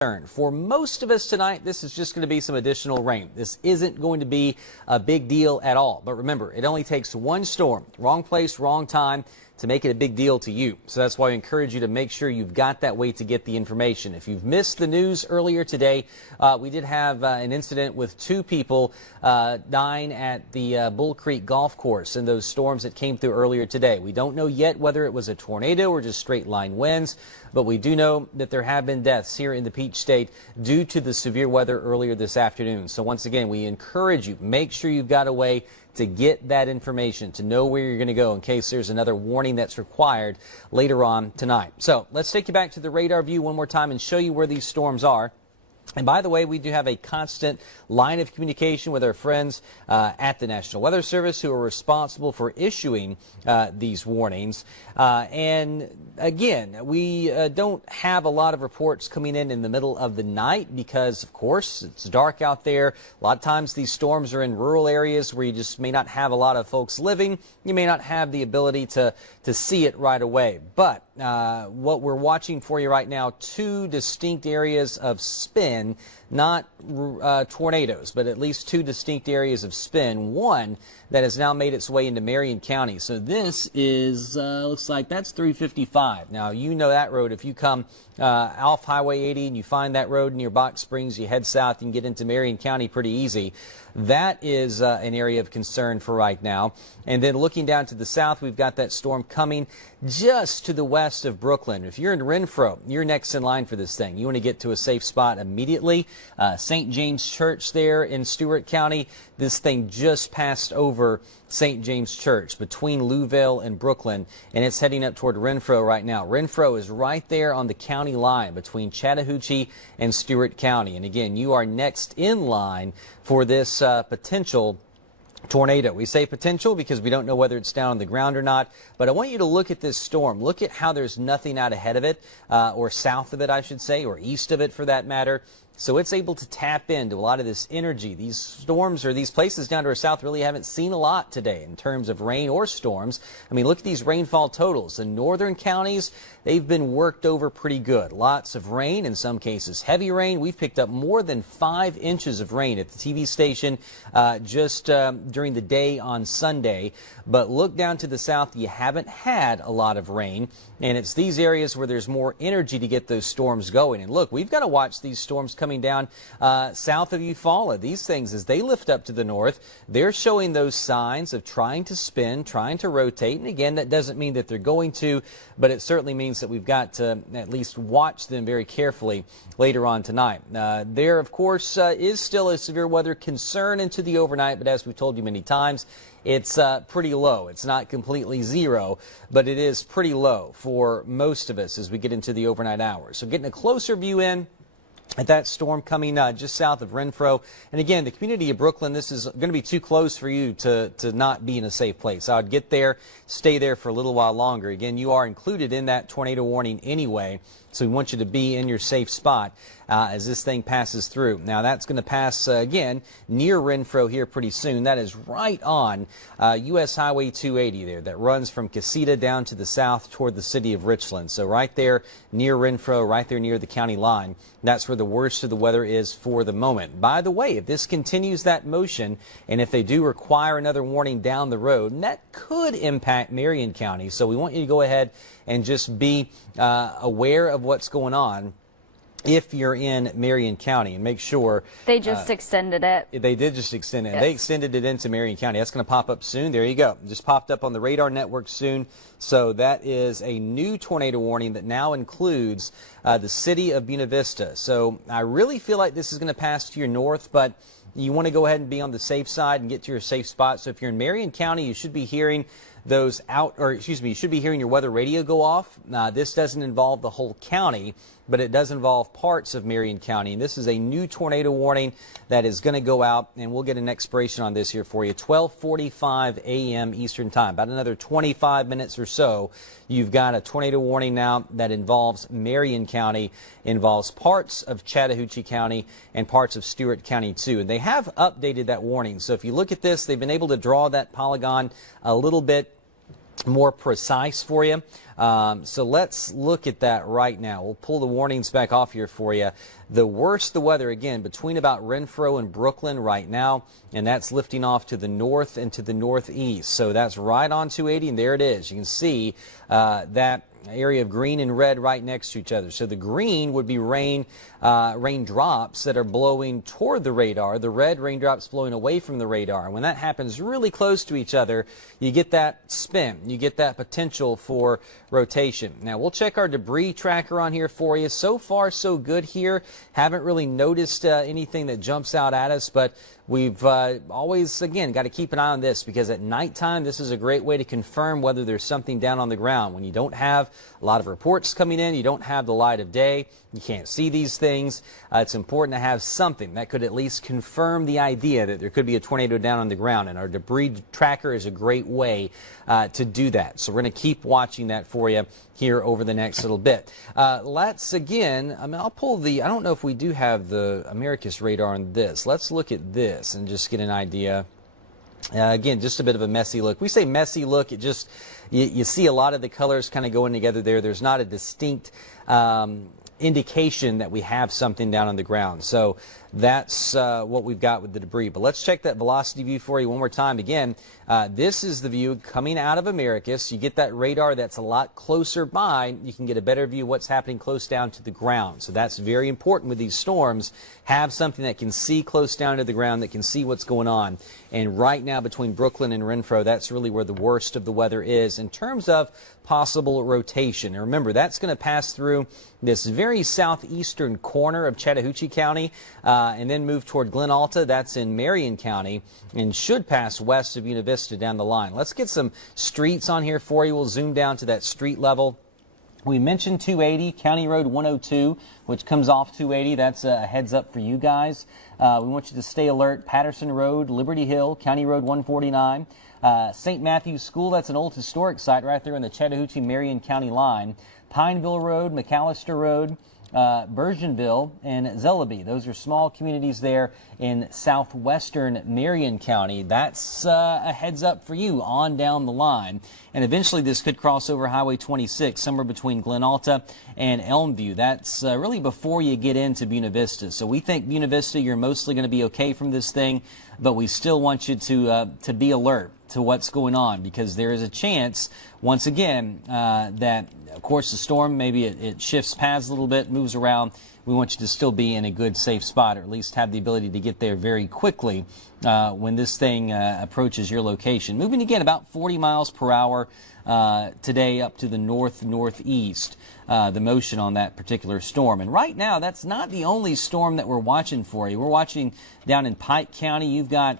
For most of us tonight, this is just going to be some additional rain. This isn't going to be a big deal at all. But remember, it only takes one storm, wrong place, wrong time, to make it a big deal to you. So that's why I encourage you to make sure you've got that way to get the information. If you've missed the news earlier today, we did have an incident with two people dying at the Bull Creek Golf Course in those storms that came through earlier today. We don't know yet whether it was a tornado or just straight line winds, but we do know that there have been deaths here in the Peach State due to the severe weather earlier this afternoon. So once again, we encourage you, make sure you've got a way to get that information, to know where you're going to go in case there's another warning that's required later on tonight. So let's take you back to the radar view one more time and show you where these storms are. And by the way, we do have a constant line of communication with our friends at the National Weather Service who are responsible for issuing these warnings. And again, we don't have a lot of reports coming in the middle of the night because, of course, it's dark out there. A lot of times these storms are in rural areas where you just may not have a lot of folks living. You may not have the ability to see it right away. But what we're watching for you right now, two distinct areas of spin. Not tornadoes, but at least two distinct areas of spin. One that has now made its way into Marion County. So this is, looks like that's 355. Now, you know that road. If you come off Highway 80 and you find that road near Box Springs, you head south, you can get into Marion County pretty easy. That is an area of concern for right now. And then looking down to the south, we've got that storm coming just to the west of Brooklyn. If you're in Renfro, you're next in line for this thing. You want to get to a safe spot immediately. St. James Church there in Stewart County, this thing just passed over St. James Church between Louisville and Brooklyn, and it's heading up toward Renfro right now. Renfro is right there on the county line between Chattahoochee and Stewart County. And again, you are next in line for this potential tornado. We say potential because we don't know whether it's down on the ground or not, but I want you to look at this storm. Look at how there's nothing out ahead of it, or south of it, I should say, or east of it for that matter. So it's able to tap into a lot of this energy. These storms, or these places down to our south, really haven't seen a lot today in terms of rain or storms. I mean, look at these rainfall totals. The northern counties, they've been worked over pretty good. Lots of rain, in some cases heavy rain. We've picked up more than 5 inches of rain at the TV station just during the day on Sunday. But look down to the south, you haven't had a lot of rain. And it's these areas where there's more energy to get those storms going. And look, we've got to watch these storms coming down south of Eufaula. These things, as they lift up to the north, they're showing those signs of trying to spin, trying to rotate. And again, that doesn't mean that they're going to, but it certainly means that we've got to at least watch them very carefully later on tonight. There, of course, is still a severe weather concern into the overnight, but as we've told you many times, it's pretty low. It's not completely zero, but it is pretty low for most of us as we get into the overnight hours. So getting a closer view in at that storm coming just south of Renfro. And again, the community of Brooklyn, this is going to be too close for you to not be in a safe place. I would get there, stay there for a little while longer. Again, you are included in that tornado warning anyway, so we want you to be in your safe spot as this thing passes through. Now, that's going to pass, again, near Renfro here pretty soon. That is right on U.S. Highway 280 there. That runs from Casita down to the south toward the city of Richland. So right there near Renfro, right there near the county line, that's where the worst of the weather is for the moment. By the way, if this continues that motion, and if they do require another warning down the road, that could impact Marion County. So we want you to go ahead and just be aware of what's going on if you're in Marion County, and make sure they just extended it. They did just extend it. Yes. They extended it into Marion County. That's going to pop up soon. There you go. Just popped up on the radar network soon. So that is a new tornado warning that now includes the city of Buena Vista. So I really feel like this is going to pass to your north, but you want to go ahead and be on the safe side and get to your safe spot. So if you're in Marion County, you should be hearing those you should be hearing your weather radio go off. This doesn't involve the whole county, but it does involve parts of Marion County. And this is a new tornado warning that is going to go out, and we'll get an expiration on this here for you. 12:45 a.m. Eastern Time. About another 25 minutes or so, you've got a tornado warning now that involves Marion County, involves parts of Chattahoochee County and parts of Stewart County too. And they have updated that warning. So if you look at this, they've been able to draw that polygon a little bit more precise for you. So let's look at that right now. We'll pull the warnings back off here for you. The worst the weather, again, between about Renfro and Brooklyn right now, and that's lifting off to the north and to the northeast. So that's right on 280, and there it is. You can see that area of green and red right next to each other. So the green would be raindrops that are blowing toward the radar. The red, raindrops blowing away from the radar. And when that happens really close to each other, you get that spin. You get that potential for rotation. Now, we'll check our debris tracker on here for you. So far, so good here. Haven't really noticed anything that jumps out at us, but we've always, again, got to keep an eye on this, because at nighttime, this is a great way to confirm whether there's something down on the ground. When you don't have a lot of reports coming in, you don't have the light of day, you can't see these things, it's important to have something that could at least confirm the idea that there could be a tornado down on the ground, and our debris tracker is a great way to do that. So we're going to keep watching that for you here over the next little bit. Let's, again, I'll pull the, I don't know if we do have the Americas radar on this. Let's look at this and just get an idea. Again, just a bit of a messy look. We say messy look, it just, you see a lot of the colors kind of going together there. There's not a distinct indication that we have something down on the ground. So that's what we've got with the debris. But let's check that velocity view for you one more time. Again, this is the view coming out of Americas. You get that radar that's a lot closer by. You can get a better view of what's happening close down to the ground. So that's very important with these storms. Have something that can see close down to the ground, that can see what's going on. And right now between Brooklyn and Renfro, that's really where the worst of the weather is in terms of possible rotation. And remember, that's going to pass through this very southeastern corner of Chattahoochee County and then move toward Glen Alta. That's in Marion County, and should pass west of Una Vista down the line. Let's get some streets on here for you. We'll zoom down to that street level. We mentioned 280, County Road 102, which comes off 280. That's a heads up for you guys. We want you to stay alert. Patterson Road, Liberty Hill, County Road 149. St. Matthew's School, that's an old historic site right there in the Chattahoochee-Marion County line. Pineville Road, McAllister Road, Bergenville, and Zellaby. Those are small communities there in southwestern Marion County. That's a heads up for you on down the line. And eventually this could cross over Highway 26, somewhere between Glen Alta and Elmview. That's really before you get into Buena Vista. So we think Buena Vista, you're mostly going to be okay from this thing, but we still want you to be alert to what's going on, because there is a chance, once again, that, of course, the storm, maybe it shifts paths a little bit, moves around. We want you to still be in a good, safe spot, or at least have the ability to get there very quickly when this thing approaches your location. Moving again about 40 miles per hour today up to the northeast, the motion on that particular storm. And right now, that's not the only storm that we're watching for you. We're watching down in Pike County. You've got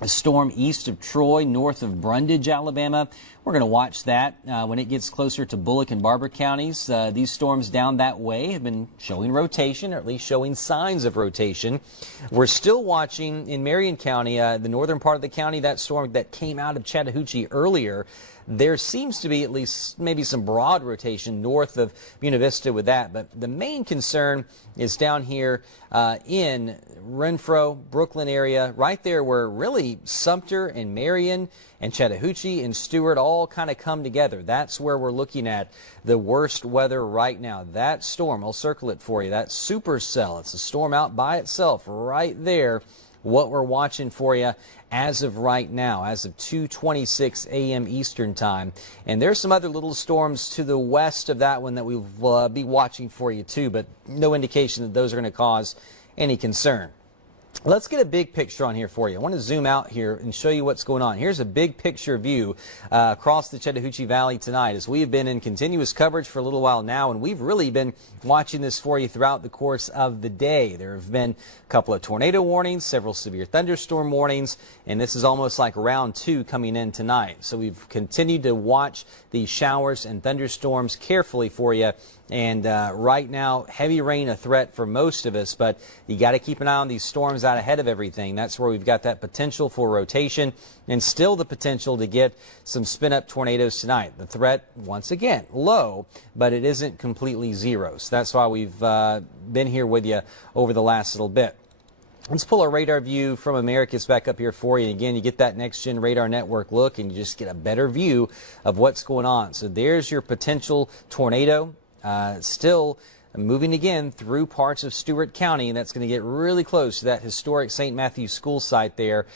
a storm east of Troy, north of Brundage, Alabama. We're going to watch that when it gets closer to Bullock and Barber counties. These storms down that way have been showing rotation, or at least showing signs of rotation. We're still watching in Marion County, the northern part of the county, that storm that came out of Chattahoochee earlier. There seems to be at least maybe some broad rotation north of Buena Vista with that. But the main concern is down here in Renfro, Brooklyn area, right there where really Sumter and Marion and Chattahoochee and Stewart all kind of come together. That's where we're looking at the worst weather right now. That storm, I'll circle it for you, that supercell, it's a storm out by itself right there. What we're watching for you as of right now, as of 2:26 a.m. Eastern time. And there's some other little storms to the west of that one that we will be watching for you too, but no indication that those are going to cause any concern. Let's get a big picture on here for you. I want to zoom out here and show you what's going on. Here's a big picture view across the Chattahoochee Valley tonight, as we have been in continuous coverage for a little while now, and we've really been watching this for you throughout the course of the day. There have been a couple of tornado warnings, several severe thunderstorm warnings, and this is almost like round 2 coming in tonight. So we've continued to watch these showers and thunderstorms carefully for you. And right now, heavy rain a threat for most of us, but you got to keep an eye on these storms out ahead of everything. That's where we've got that potential for rotation, and still the potential to get some spin-up tornadoes tonight. The threat, once again, low, but it isn't completely zero. So that's why we've been here with you over the last little bit. Let's pull our radar view from Americus back up here for you. And again, you get that next-gen radar network look, and you just get a better view of what's going on. So there's your potential tornado. Still moving again through parts of Stewart County, and that's going to get really close to that historic St. Matthew's school site there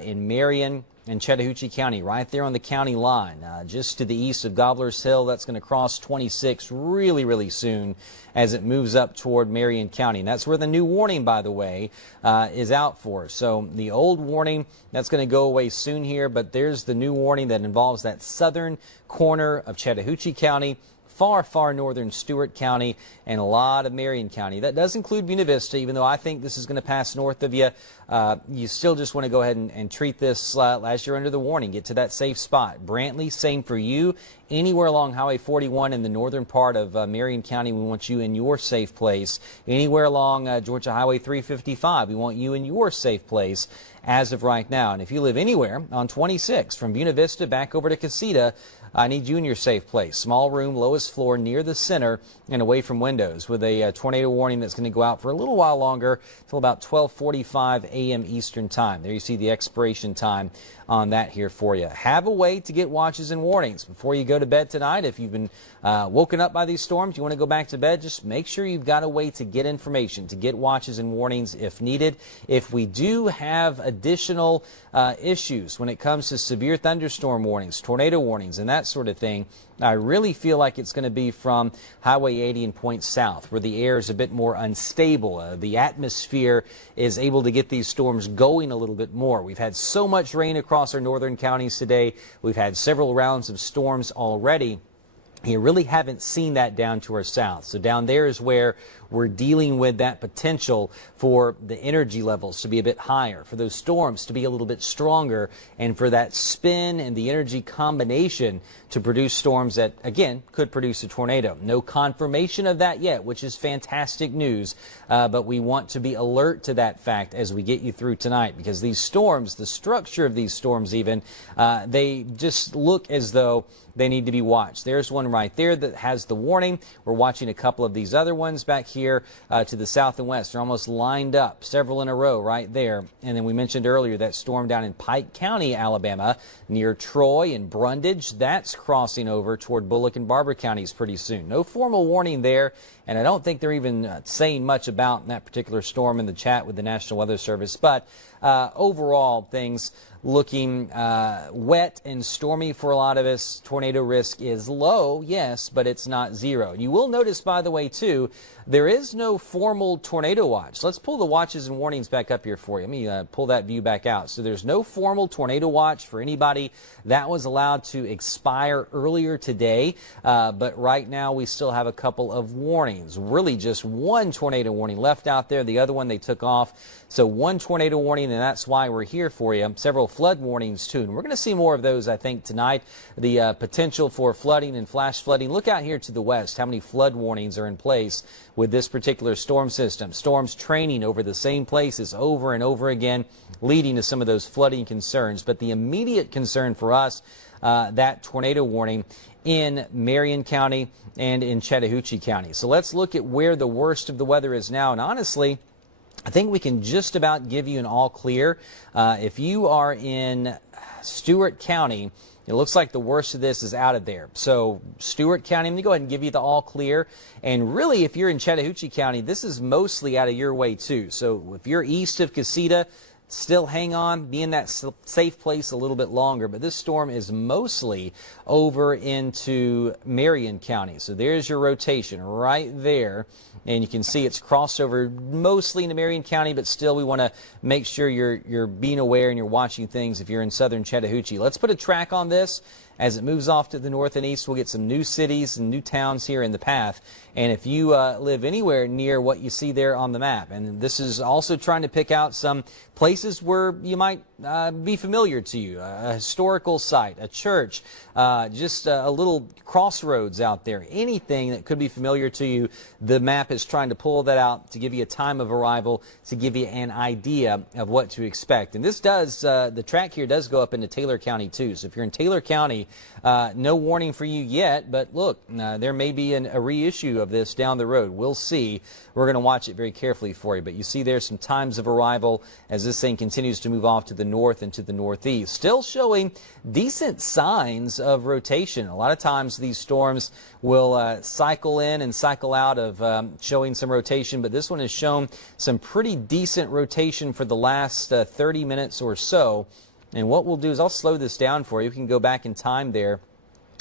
in Marion and Chattahoochee County, right there on the county line, just to the east of Gobbler's Hill. That's going to cross 26 really soon as it moves up toward Marion County. And that's where the new warning, by the way, is out for. So the old warning, that's going to go away soon here, but there's the new warning that involves that southern corner of Chattahoochee County, far northern Stewart County, and a lot of Marion County. That does include Buena Vista, even though I think this is going to pass north of you. You still just want to go ahead and treat this as you're under the warning. Get to that safe spot. Brantley, same for you. Anywhere along Highway 41 in the northern part of Marion County, we want you in your safe place. Anywhere along Georgia Highway 355, we want you in your safe place as of right now. And if you live anywhere on 26 from Buena Vista back over to Casita, I need you in your safe place. Small room, lowest floor, near the center and away from windows, with a tornado warning that's going to go out for a little while longer, till about 12:45 a.m. Eastern time. There you see the expiration time on that here for you. Have a way to get watches and warnings before you go to bed tonight. If you've been woken up by these storms, you want to go back to bed, just make sure you've got a way to get information, to get watches and warnings if needed. If we do have additional issues when it comes to severe thunderstorm warnings, tornado warnings, and that sort of thing, I really feel like it's going to be from Highway 80 and points south, where the air is a bit more unstable. The atmosphere is able to get these storms going a little bit more. We've had so much rain across our northern counties today. We've had several rounds of storms already. You really haven't seen that down to our south. So down there is where we're dealing with that potential for the energy levels to be a bit higher, for those storms to be a little bit stronger, and for that spin and the energy combination to produce storms that, again, could produce a tornado. No confirmation of that yet, which is fantastic news, but we want to be alert to that fact as we get you through tonight, because these storms, the structure of these storms even, they just look as though they need to be watched. There's one right there that has the warning. We're watching a couple of these other ones back here to the south and west. They're almost lined up, several in a row right there. And then we mentioned earlier that storm down in Pike County, Alabama, near Troy and Brundage. That's crossing over toward Bullock and Barber counties pretty soon. No formal warning there, and I don't think they're even saying much about that particular storm in the chat with the National Weather Service. But overall, things looking wet and stormy for a lot of us. Tornado risk is low, yes, but it's not zero. You will notice, by the way, too, there is no formal tornado watch. Let's pull the watches and warnings back up here for you. Let me pull that view back out. So there's no formal tornado watch for anybody. That was allowed to expire earlier today, but right now we still have a couple of warnings. Really just one tornado warning left out there. The other one they took off. So one tornado warning, and that's why we're here for you. Several flood warnings too, and we're going to see more of those, I think, tonight. The potential for flooding and flash flooding. Look out here to the west, how many flood warnings are in place with this particular storm system. Storms training over the same places over and over again, leading to some of those flooding concerns. But the immediate concern for us, that tornado warning in Marion County and in Chattahoochee County. So let's look at where the worst of the weather is now, and honestly, I think we can just about give you an all clear. If you are in Stewart County, it looks like the worst of this is out of there. So Stewart County, I'm going to go ahead and give you the all clear. And really, if you're in Chattahoochee County, this is mostly out of your way too. So if you're east of Casita, still hang on, be in that safe place a little bit longer. But this storm is mostly over into Marion County. So there's your rotation right there. And you can see it's crossed over mostly into Marion County, but still we want to make sure you're being aware and you're watching things if you're in southern Chattahoochee. Let's put a track on this. As it moves off to the north and east, we'll get some new cities and new towns here in the path. And if you live anywhere near what you see there on the map, and this is also trying to pick out some places where you might be familiar to you, a historical site, a church, just a little crossroads out there, anything that could be familiar to you, the map is trying to pull that out to give you a time of arrival, to give you an idea of what to expect. And this does, the track here does go up into Taylor County too. So if you're in Taylor County, County. No warning for you yet, but look, there may be a reissue of this down the road. We'll see. We're going to watch it very carefully for you. But you see there's some times of arrival as this thing continues to move off to the north and to the northeast. Still showing decent signs of rotation. A lot of times these storms will cycle in and cycle out of showing some rotation, but this one has shown some pretty decent rotation for the last 30 minutes or so. And what we'll do is I'll slow this down for you. We can go back in time there.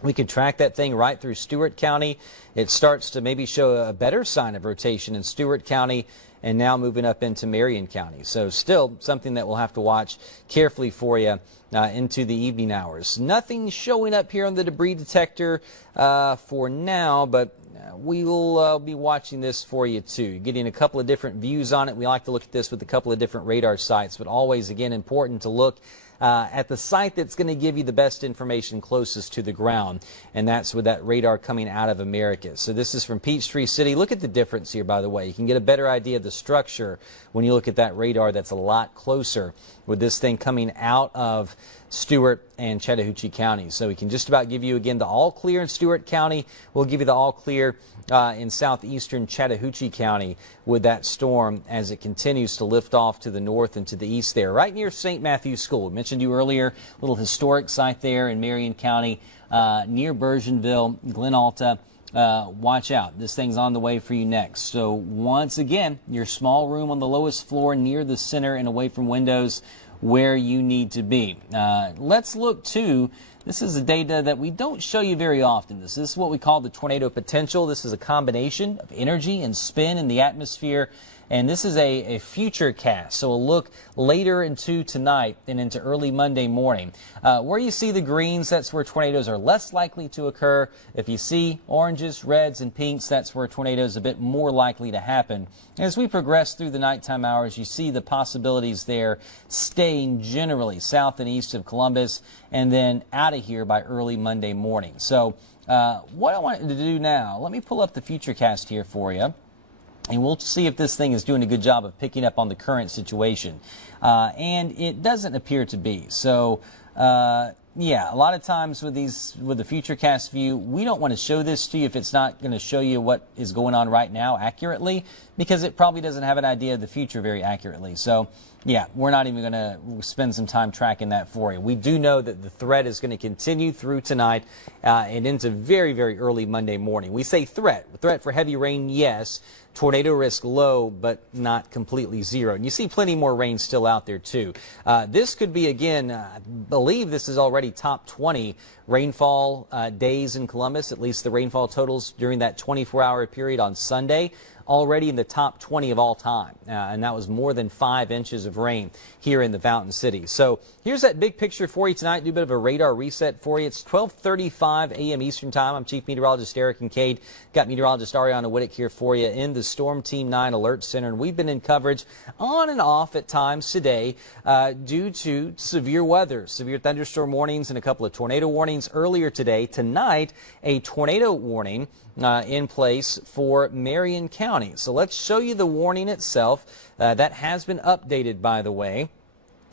We can track that thing right through Stewart County. It starts to maybe show a better sign of rotation in Stewart County and now moving up into Marion County. So still something that we'll have to watch carefully for you into the evening hours. Nothing showing up here on the debris detector for now, but we will be watching this for you too, getting a couple of different views on it. We like to look at this with a couple of different radar sites, but always, again, important to look at the site that's going to give you the best information closest to the ground, and that's with that radar coming out of America. So this is from Peachtree City. Look at the difference here, by the way. You can get a better idea of the structure when you look at that radar that's a lot closer with this thing coming out of Stewart and Chattahoochee County. So we can just about give you, again, the all clear in Stewart County. We'll give you the all clear in southeastern Chattahoochee County with that storm as it continues to lift off to the north and to the east there, right near St. Matthew's School. We mentioned you earlier, little historic site there in Marion County, near Bergenville, Glen Alta. Watch out. This thing's on the way for you next. So once again, your small room on the lowest floor near the center and away from windows where you need to be. Let's look to, this is the data that we don't show you very often. This is what we call the tornado potential. This is a combination of energy and spin in the atmosphere. And this is a future cast, so we'll look later into tonight and into early Monday morning. Where you see the greens, that's where tornadoes are less likely to occur. If you see oranges, reds, and pinks, that's where tornadoes are a bit more likely to happen. As we progress through the nighttime hours, you see the possibilities there staying generally south and east of Columbus and then out of here by early Monday morning. So what I want to do now, let me pull up the future cast here for you. And we'll see if this thing is doing a good job of picking up on the current situation. And it doesn't appear to be. So, yeah, a lot of times with the Futurecast view, we don't want to show this to you if it's not going to show you what is going on right now accurately, because it probably doesn't have an idea of the future very accurately. So, yeah, we're not even going to spend some time tracking that for you. We do know that the threat is going to continue through tonight and into very, very early Monday morning. We say threat. Threat for heavy rain, yes. Tornado risk low, but not completely zero. And you see plenty more rain still out there, too. This could be, again, I believe this is already top 20 rainfall days in Columbus, at least the rainfall totals during that 24-hour period on Sunday. Already in the top 20 of all time, and that was more than 5 inches of rain here in the Fountain City. So here's that big picture for you tonight. Do a bit of a radar reset for you. It's 12:35 a.m. Eastern Time. I'm Chief Meteorologist Eric Kincaid. Got meteorologist Ariana Whittick here for you in the Storm Team 9 Alert Center, and we've been in coverage on and off at times today due to severe weather, severe thunderstorm warnings, and a couple of tornado warnings earlier today. Tonight, a tornado warning in place for Marion County. So let's show you the warning itself. That has been updated, by the way.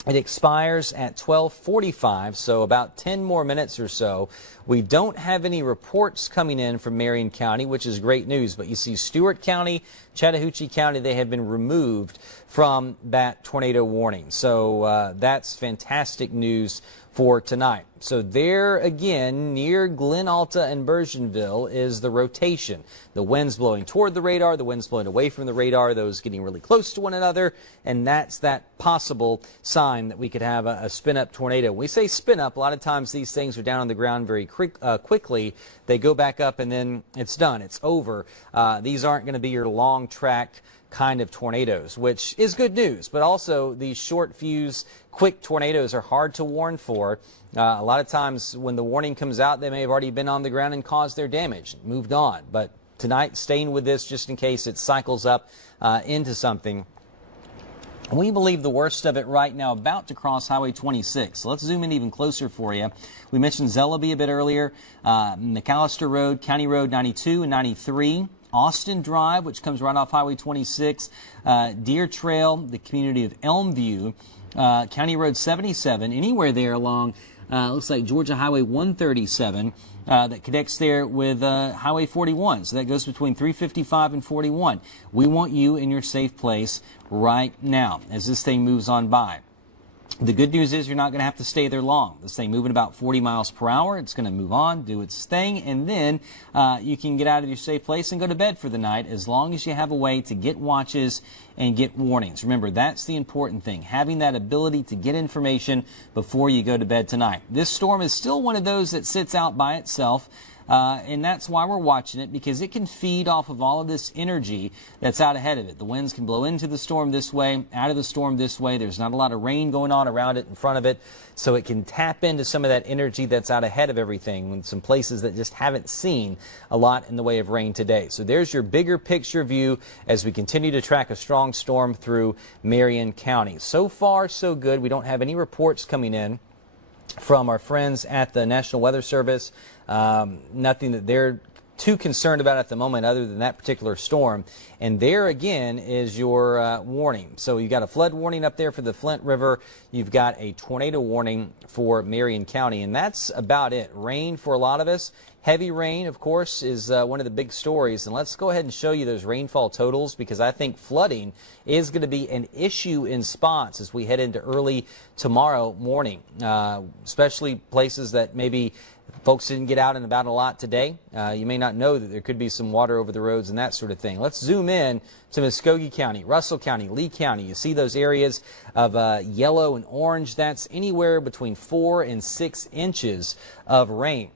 It expires at 12:45, so about 10 more minutes or so. We don't have any reports coming in from Marion County, which is great news. But you see Stewart County, Chattahoochee County, they have been removed from that tornado warning. So that's fantastic news for tonight. So there again, near Glen Alta and Bergenville, is the rotation. The wind's blowing toward the radar, the wind's blowing away from the radar, those getting really close to one another, and that's that possible sign that we could have a spin-up tornado. When we say spin-up, a lot of times these things are down on the ground very quickly. They go back up and then it's done, it's over. These aren't going to be your long track kind of tornadoes, which is good news, but also these short fuse quick tornadoes are hard to warn for. A lot of times when the warning comes out, they may have already been on the ground and caused their damage, moved on. But tonight, staying with this just in case it cycles up into something. We believe the worst of it right now, about to cross Highway 26. So let's zoom in even closer for you. We mentioned Zellaby a bit earlier, McAllister Road, County Road 92 and 93. Austin Drive, which comes right off Highway 26, Deer Trail, the community of Elmview, County Road 77, anywhere there along looks like Georgia Highway 137 that connects there with Highway 41. So that goes between 355 and 41. We want you in your safe place right now as this thing moves on by. The good news is you're not going to have to stay there long. This thing moving about 40 miles per hour. It's going to move on, do its thing, and then you can get out of your safe place and go to bed for the night as long as you have a way to get watches and get warnings. Remember, that's the important thing, having that ability to get information before you go to bed tonight. This storm is still one of those that sits out by itself. And that's why we're watching it, because it can feed off of all of this energy that's out ahead of it. The winds can blow into the storm this way, out of the storm this way. There's not a lot of rain going on around it, in front of it, so it can tap into some of that energy that's out ahead of everything in some places that just haven't seen a lot in the way of rain today. So there's your bigger picture view as we continue to track a strong storm through Marion County. So far, so good. We don't have any reports coming in from our friends at the National Weather Service. Nothing that they're too concerned about at the moment other than that particular storm. And there again is your warning. So you've got a flood warning up there for the Flint River. You've got a tornado warning for Marion County. And that's about it. Rain for a lot of us. Heavy rain, of course, is one of the big stories. And let's go ahead and show you those rainfall totals, because I think flooding is going to be an issue in spots as we head into early tomorrow morning, especially places that maybe folks didn't get out and about a lot today. You may not know that there could be some water over the roads and that sort of thing. Let's zoom in to Muskogee County, Russell County, Lee County. You see those areas of yellow and orange. That's anywhere between 4 and 6 inches of rain.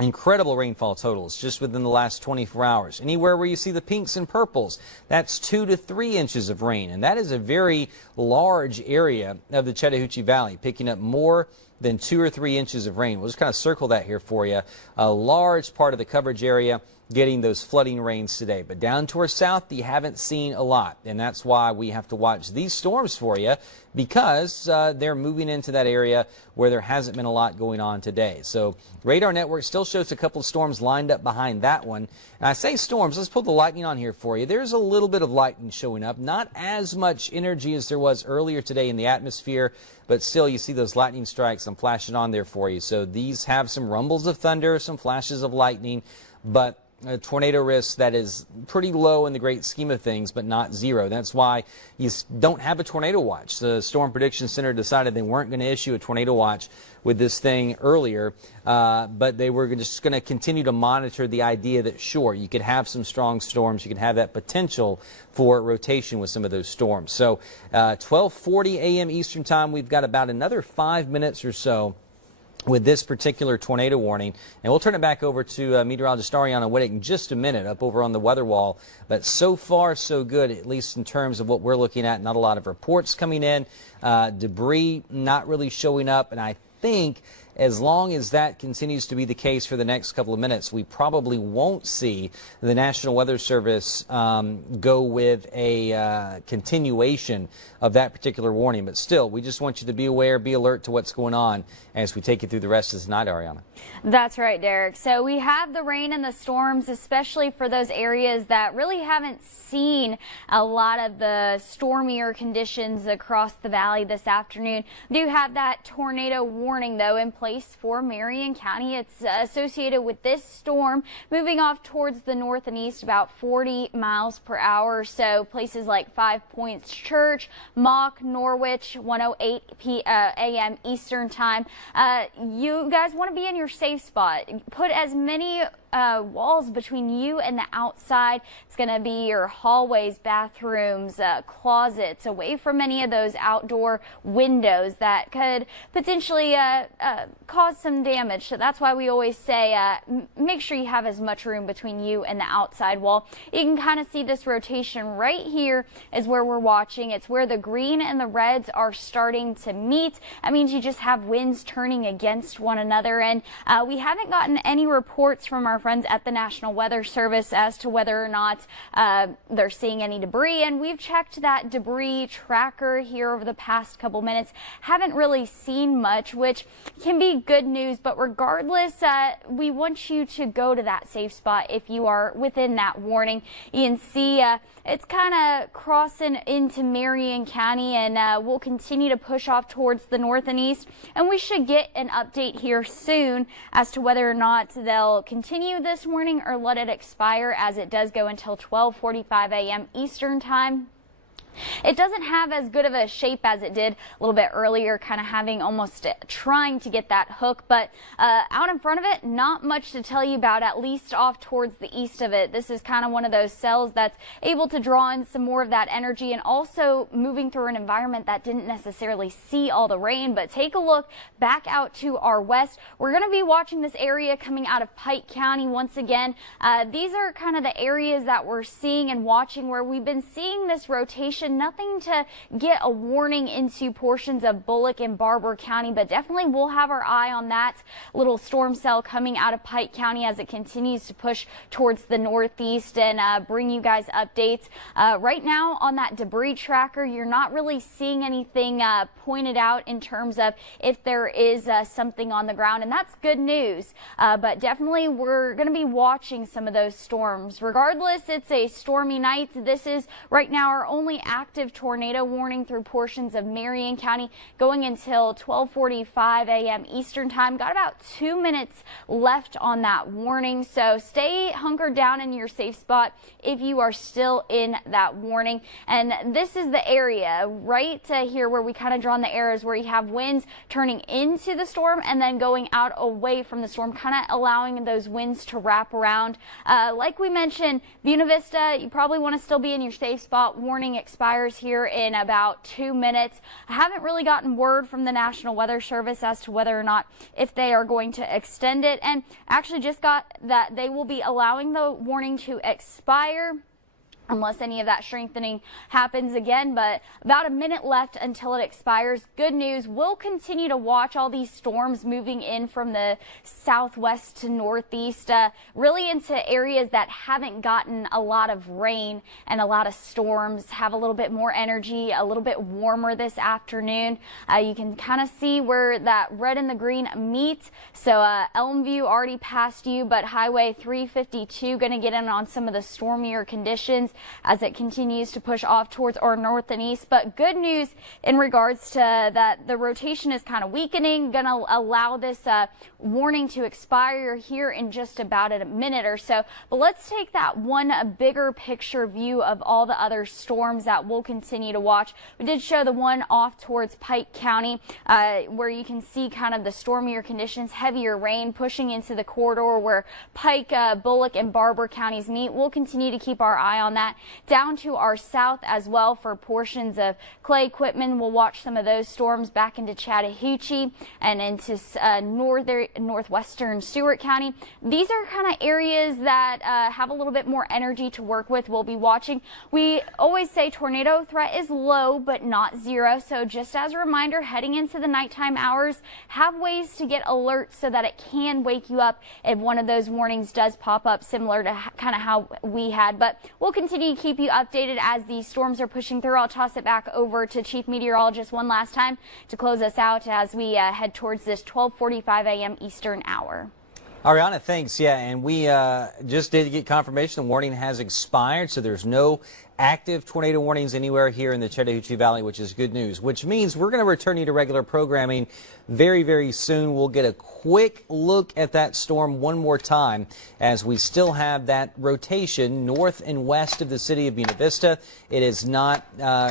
Incredible rainfall totals just within the last 24 hours. Anywhere where you see the pinks and purples, that's 2 to 3 inches of rain. And that is a very large area of the Chattahoochee Valley, picking up more than 2 or 3 inches of rain. We'll just kind of circle that here for you. A large part of the coverage area getting those flooding rains today. But down towards south, you haven't seen a lot. And that's why we have to watch these storms for you, because they're moving into that area where there hasn't been a lot going on today. So radar network still shows a couple of storms lined up behind that one. And I say storms, let's put the lightning on here for you. There's a little bit of lightning showing up. Not as much energy as there was earlier today in the atmosphere, but still you see those lightning strikes. I'm flashing on there for you. So these have some rumbles of thunder, some flashes of lightning, but a tornado risk that is pretty low in the great scheme of things, but not zero. That's why you don't have a tornado watch. The Storm Prediction Center decided they weren't going to issue a tornado watch with this thing earlier, but they were just going to continue to monitor the idea that, sure, you could have some strong storms. You could have that potential for rotation with some of those storms. So 12:40 a.m. Eastern Time, we've got about another 5 minutes or so with this particular tornado warning. And we'll turn it back over to meteorologist Ariana Whittick in just a minute up over on the weather wall. But so far, so good, at least in terms of what we're looking at. Not a lot of reports coming in. Debris not really showing up. And I think as long as that continues to be the case for the next couple of minutes, we probably won't see the National Weather Service go with a continuation of that particular warning. But still, we just want you to be aware, be alert to what's going on as we take you through the rest of the night, Ariana. That's right, Derek. So we have the rain and the storms, especially for those areas that really haven't seen a lot of the stormier conditions across the valley this afternoon. We do have that tornado warning, though, in place for Marion County. It's associated with this storm moving off towards the north and east about 40 miles per hour. So places like 5 Points Church, Mock, Norwich, 1:08 a.m. Eastern Time. You guys want to be in your safe spot. Put as many walls between you and the outside. It's going to be your hallways, bathrooms, closets, away from any of those outdoor windows that could potentially cause some damage. So that's why we always say make sure you have as much room between you and the outside wall. You can kind of see this rotation right here is where we're watching. It's where the green and the reds are starting to meet. That means you just have winds turning against one another. And we haven't gotten any reports from our friends at the National Weather Service as to whether or not they're seeing any debris. And we've checked that debris tracker here over the past couple minutes. Haven't really seen much, which can can be good news. But regardless, we want you to go to that safe spot if you are within that warning. You can see it's kind of crossing into Marion County, and we'll continue to push off towards the north and east. And we should get an update here soon as to whether or not they'll continue this warning or let it expire, as it does go until 12:45 a.m. Eastern time. It doesn't have as good of a shape as it did a little bit earlier, kind of having almost trying to get that hook, but out in front of it, not much to tell you about, at least off towards the east of it. This is kind of one of those cells that's able to draw in some more of that energy, and also moving through an environment that didn't necessarily see all the rain. But take a look back out to our west. We're going to be watching this area coming out of Pike County once again. These are kind of the areas that we're seeing and watching where we've been seeing this rotation. Nothing to get a warning into portions of Bullock and Barber County, but definitely we'll have our eye on that little storm cell coming out of Pike County as it continues to push towards the northeast, and bring you guys updates. Right now on that debris tracker, you're not really seeing anything pointed out in terms of if there is something on the ground, and that's good news. But definitely we're going to be watching some of those storms. Regardless, it's a stormy night. This is right now our only active tornado warning through portions of Marion County, going until 12:45 a.m. Eastern time. Got about 2 minutes left on that warning, so stay hunkered down in your safe spot if you are still in that warning. And this is the area right here where we kind of drawn the arrows, where you have winds turning into the storm and then going out away from the storm, kind of allowing those winds to wrap around. Like we mentioned, Buena Vista, you probably want to still be in your safe spot. Warning expires here in about 2 minutes. I haven't really gotten word from the National Weather Service as to whether or not if they are going to extend it, and actually just got that they will be allowing the warning to expire unless any of that strengthening happens again. But about a minute left until it expires. Good news, we'll continue to watch all these storms moving in from the southwest to northeast, really into areas that haven't gotten a lot of rain and a lot of storms, have a little bit more energy, a little bit warmer this afternoon. You can kind of see where that red and the green meet. So Elmview already passed you, but Highway 352 going to get in on some of the stormier conditions as it continues to push off towards our north and east. But good news in regards to that, the rotation is kind of weakening, going to allow this warning to expire here in just about a minute or so. But let's take that one bigger picture view of all the other storms that we'll continue to watch. We did show the one off towards Pike County, where you can see kind of the stormier conditions, heavier rain pushing into the corridor where Pike, Bullock, and Barber counties meet. We'll continue to keep our eye on that. Down to our south as well for portions of Clay Quitman. We'll watch some of those storms back into Chattahoochee and into northwestern Stewart County. These are kind of areas that have a little bit more energy to work with. We'll be watching. We always say tornado threat is low but not zero. So just as a reminder, heading into the nighttime hours, have ways to get alerts so that it can wake you up if one of those warnings does pop up, similar to kind of how we had. But we'll continue to keep you updated as these storms are pushing through. I'll toss it back over to Chief Meteorologist one last time to close us out as we head towards this 12:45 a.m. Eastern hour. Ariana, thanks. Yeah, and we just did get confirmation the warning has expired, so there's no active tornado warnings anywhere here in the Chattahoochee Valley, which is good news, which means we're going to return you to regular programming very, very soon. We'll get a quick look at that storm one more time as we still have that rotation north and west of the city of Buena Vista. It is not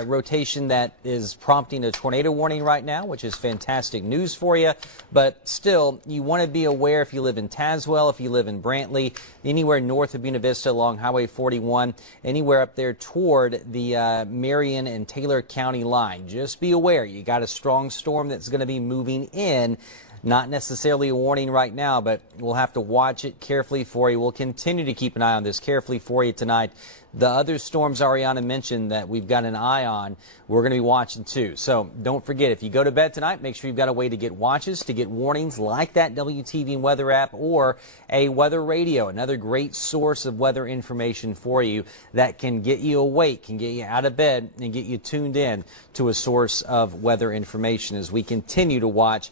rotation that is prompting a tornado warning right now, which is fantastic news for you. But still, you want to be aware if you live in Tazewell, if you live in Brantley, anywhere north of Buena Vista along Highway 41, anywhere up there toward the Marion and Taylor County line. Just be aware, you got a strong storm that's going to be moving in. Not necessarily a warning right now, but we'll have to watch it carefully for you. We'll continue to keep an eye on this carefully for you tonight. the other storms Ariana mentioned that we've got an eye on, we're going to be watching too. So don't forget, if you go to bed tonight, make sure you've got a way to get watches, to get warnings like that WTVM weather app or a weather radio, another great source of weather information for you that can get you awake, can get you out of bed, and get you tuned in to a source of weather information as we continue to watch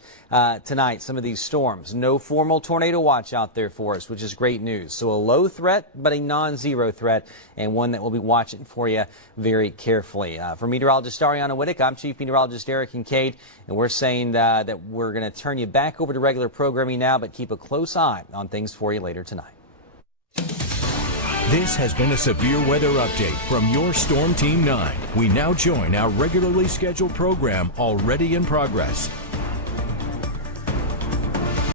tonight some of these storms. No formal tornado watch out there for us, which is great news. So a low threat, but a non-zero threat, and one that we'll be watching for you very carefully. For meteorologist Ariana Whittick, I'm Chief Meteorologist Eric Kincaid, and we're saying that we're going to turn you back over to regular programming now, but keep a close eye on things for you later tonight. This has been a severe weather update from your Storm Team 9. We now join our regularly scheduled program already in progress.